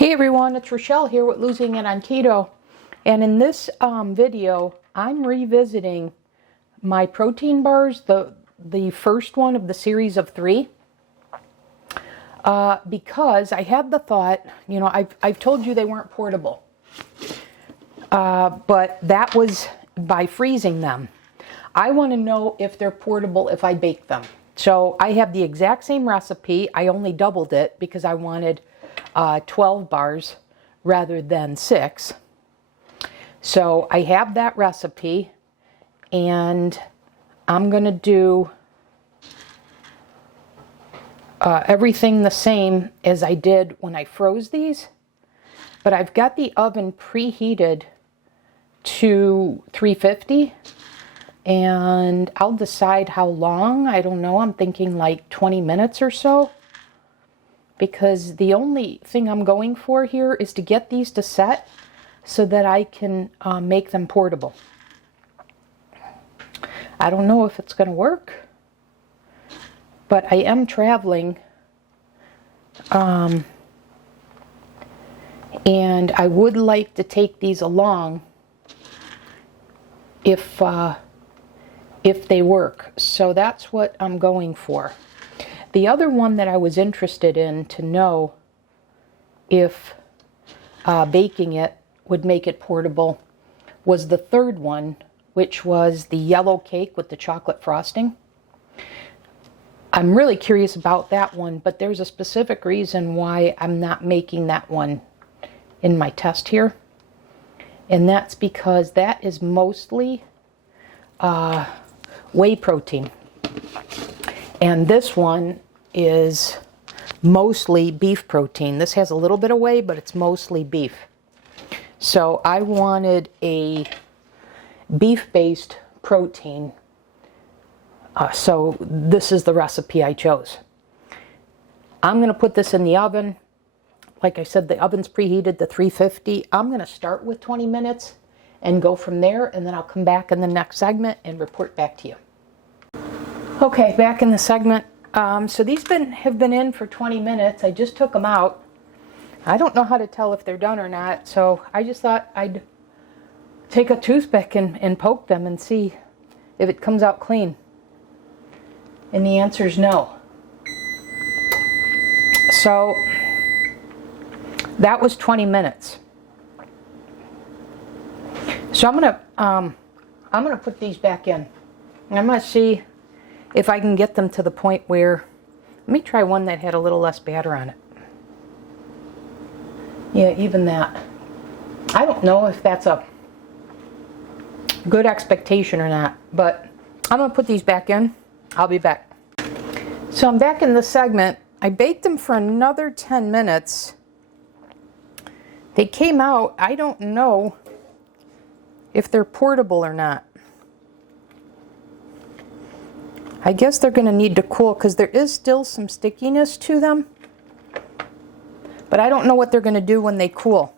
Hey everyone, it's Rochelle here with Losing It on Keto. And in this video, I'm revisiting my protein bars, the first one of the series of 3. Because I had the thought, I've told you they weren't portable. But that was by freezing them. I want to know if they're portable if I bake them. So I have the exact same recipe. I only doubled it because I wanted 12 bars rather than 6. So I have that recipe and I'm going to do everything the same as I did when I froze these. But I've got the oven preheated to 350 and I'll decide how long. I don't know. I'm thinking like 20 minutes or so. Because the only thing I'm going for here is to get these to set so that I can make them portable. I don't know if it's going to work, but I am traveling and I would like to take these along if they work. So that's what I'm going for. The other one that I was interested in to know if baking it would make it portable was the third one, which was the yellow cake with the chocolate frosting. I'm really curious about that one, but there's a specific reason why I'm not making that one in my test here. And that's because that is mostly whey protein. And this one is mostly beef protein. This has a little bit of whey, but it's mostly beef. So I wanted a beef-based protein. So this is the recipe I chose. I'm going to put this in the oven. Like I said, the oven's preheated to 350. I'm going to start with 20 minutes and go from there, and then I'll come back in the next segment and report back to you. Okay, back in the segment. So these have been in for 20 minutes. I just took them out. I don't know how to tell if they're done or not, so I just thought I'd take a toothpick and poke them and see if it comes out clean. And the answer is no. So that was 20 minutes. So I'm gonna put these back in. And I'm gonna see if I can get them to the point where, let me try one that had a little less batter on it. Yeah, even that. I don't know if that's a good expectation or not, but I'm going to put these back in. I'll be back. So I'm back in the segment. I baked them for another 10 minutes. They came out, I don't know if they're portable or not. I guess they're going to need to cool because there is still some stickiness to them. But I don't know what they're going to do when they cool.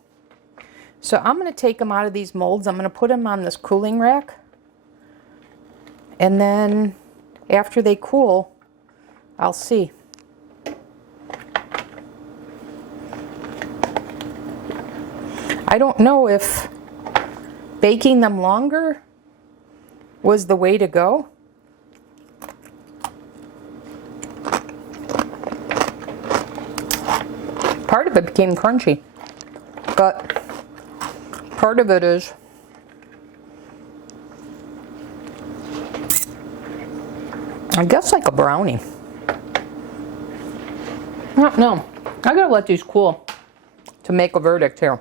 So I'm going to take them out of these molds. I'm going to put them on this cooling rack. And then after they cool, I'll see. I don't know if baking them longer was the way to go. Part of it became crunchy, but part of it is I guess like a brownie. No, I gotta let these cool to make a verdict here.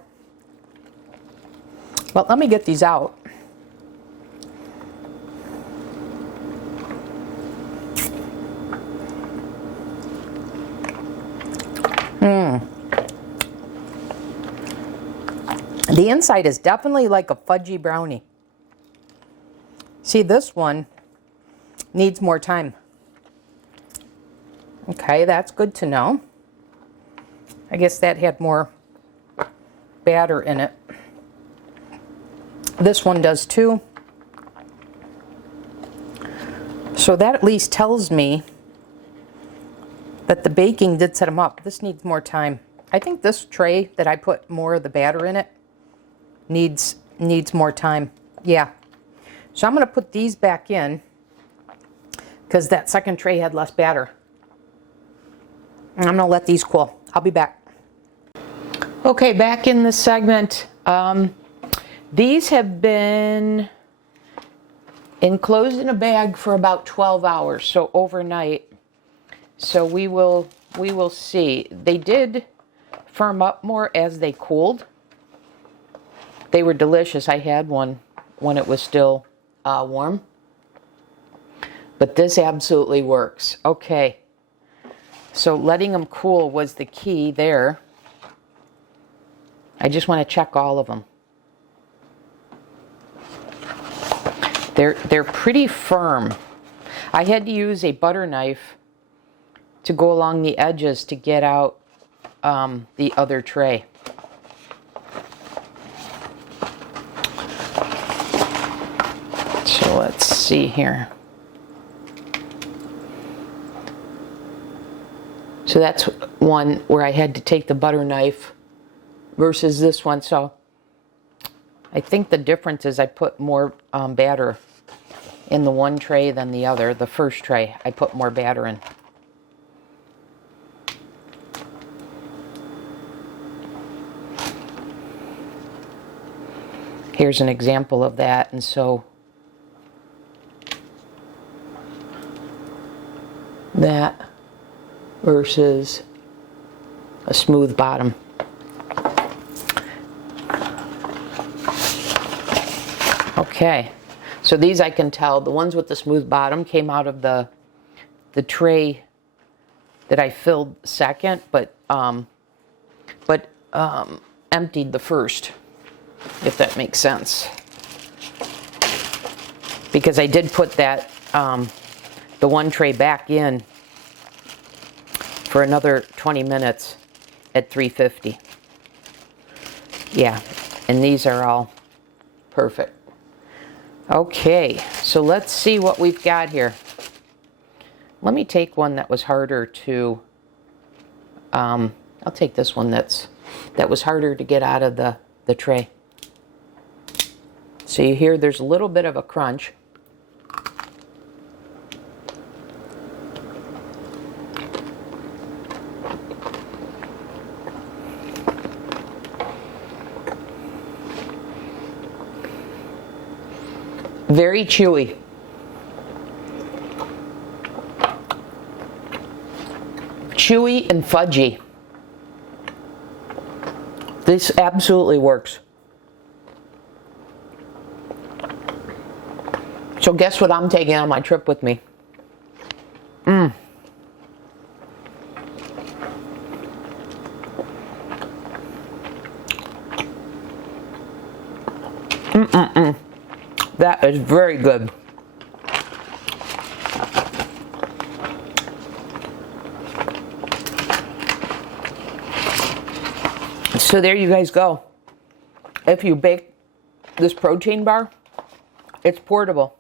But let me get these out. The inside is definitely like a fudgy brownie. See, this one needs more time. Okay, that's good to know. I guess that had more batter in it. This one does too. So that at least tells me that the baking did set them up. This needs more time. I think this tray that I put more of the batter in it needs more time. Yeah. So I'm going to put these back in because that second tray had less batter. And I'm going to let these cool. I'll be back. Okay, back in this segment. These have been enclosed in a bag for about 12 hours, so overnight. So we will see. They did firm up more as they cooled. They were delicious. I had one when it was still warm. But this absolutely works. Okay. So letting them cool was the key there. I just want to check all of them. They're pretty firm. I had to use a butter knife to go along the edges to get out the other tray. So let's see here. So that's one where I had to take the butter knife versus this one. So I think the difference is I put more batter in the one tray than the other. The first tray, I put more batter in. Here's an example of that. And so that versus a smooth bottom. Okay, so these I can tell, the ones with the smooth bottom came out of the tray that I filled second, but emptied the first, if that makes sense. Because I did put that, the one tray back in for another 20 minutes at 350. Yeah, and these are all perfect. Okay, so let's see what we've got here. Let me take one that was harder to, I'll take this one that was harder to get out of the tray. So you hear there's a little bit of a crunch. Very chewy. Chewy and fudgy. This absolutely works. So guess what I'm taking on my trip with me? That is very good. So there you guys go. If you bake this protein bar, it's portable.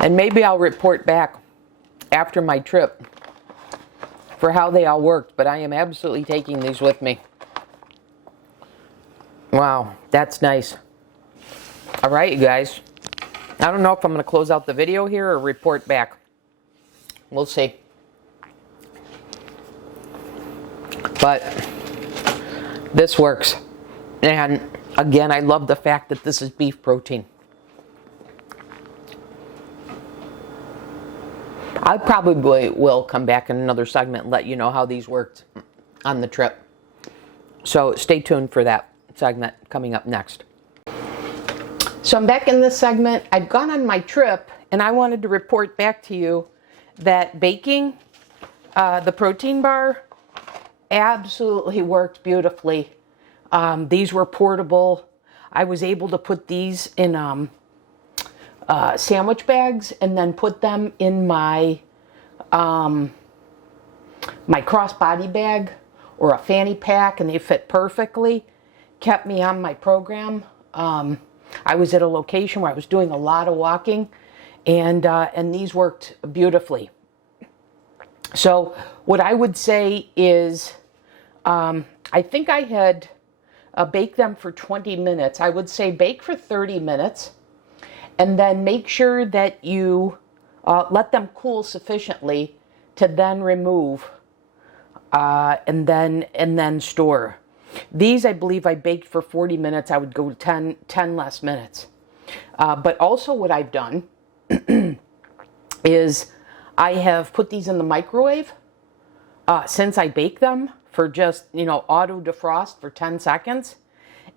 And maybe I'll report back after my trip for how they all worked, but I am absolutely taking these with me. Wow, that's nice. All right, you guys. I don't know if I'm going to close out the video here or report back. We'll see. But this works. And again, I love the fact that this is beef protein. I probably will come back in another segment and let you know how these worked on the trip. So stay tuned for that segment coming up next. So I'm back in this segment. I've gone on my trip and I wanted to report back to you that baking the protein bar absolutely worked beautifully. These were portable. I was able to put these in sandwich bags and then put them in my my crossbody bag or a fanny pack, and they fit perfectly. Kept me on my program. I was at a location where I was doing a lot of walking, and these worked beautifully. So what I would say is, I think I had baked them for 20 minutes. I would say bake for 30 minutes, and then make sure that you let them cool sufficiently to then remove and then store. These, I believe I baked for 40 minutes. I would go 10 less minutes. But also what I've done is I have put these in the microwave since I bake them for just, auto defrost for 10 seconds.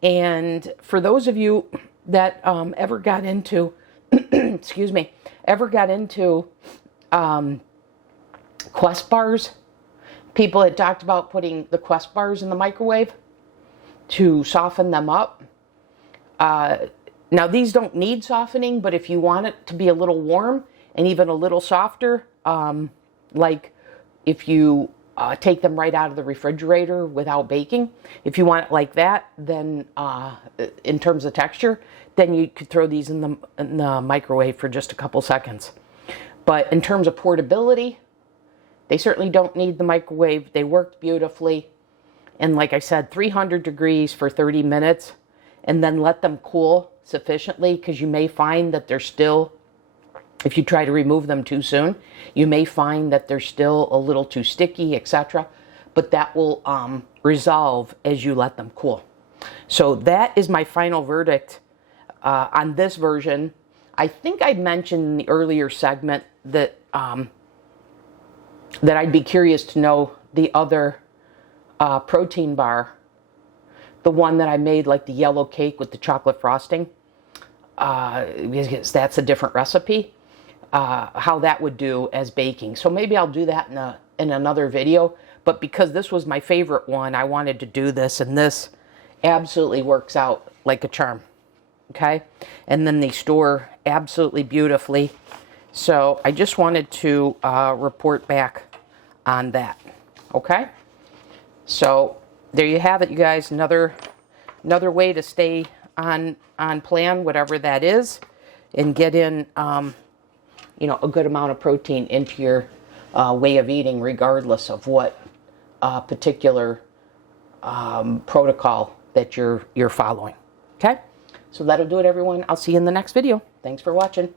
And for those of you that ever got into, excuse me, Quest bars, people had talked about putting the Quest bars in the microwave to soften them up. Now these don't need softening, but if you want it to be a little warm and even a little softer, like if you take them right out of the refrigerator without baking, if you want it like that, then in terms of texture, then you could throw these in the microwave for just a couple seconds. But in terms of portability, they certainly don't need the microwave. They worked beautifully. And like I said, 300 degrees for 30 minutes, and then let them cool sufficiently, because you may find that they're still, if you try to remove them too soon, you may find that they're still a little too sticky, etc. But that will resolve as you let them cool. So that is my final verdict on this version. I think I mentioned in the earlier segment that that I'd be curious to know the other protein bar, the one that I made, like the yellow cake with the chocolate frosting, because that's a different recipe, how that would do as baking. So maybe I'll do that in another video, but because this was my favorite one, I wanted to do this, and this absolutely works out like a charm. Okay, and then they store absolutely beautifully. So I just wanted to report back on that. Okay, so there you have it, you guys. Another way to stay on plan, whatever that is, and get in a good amount of protein into your way of eating, regardless of what particular protocol that you're following. Okay, so that'll do it, everyone. I'll see you in the next video. Thanks for watching.